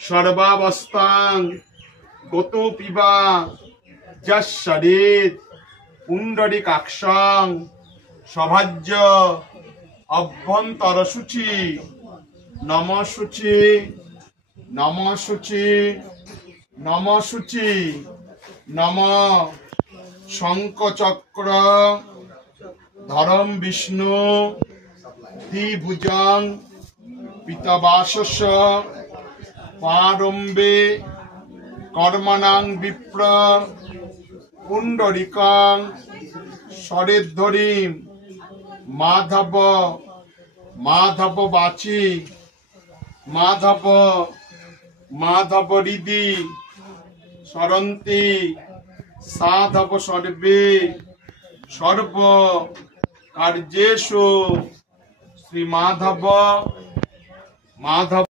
সর্বাবস্থাং গত পিবা যশরেত পুণ্ডরিকাক্ষং সভাজ্য অভ্যন্তর শুচি নম শুচি নম শুচি নম শুচি নম শঙ্খচক্র ধরম বিষ্ণু দ্বিভুজং পিতবাসস পারম্বে কর্মণাং বিপ্র পুণ্ডরিকাং সরেদ্ধরিম মাধব মাধব বাচি মাধব মাধব হৃদি সরন্তি সাধব সর্বে সর্ব কার্যেষু শ্রী মাধব মাধব।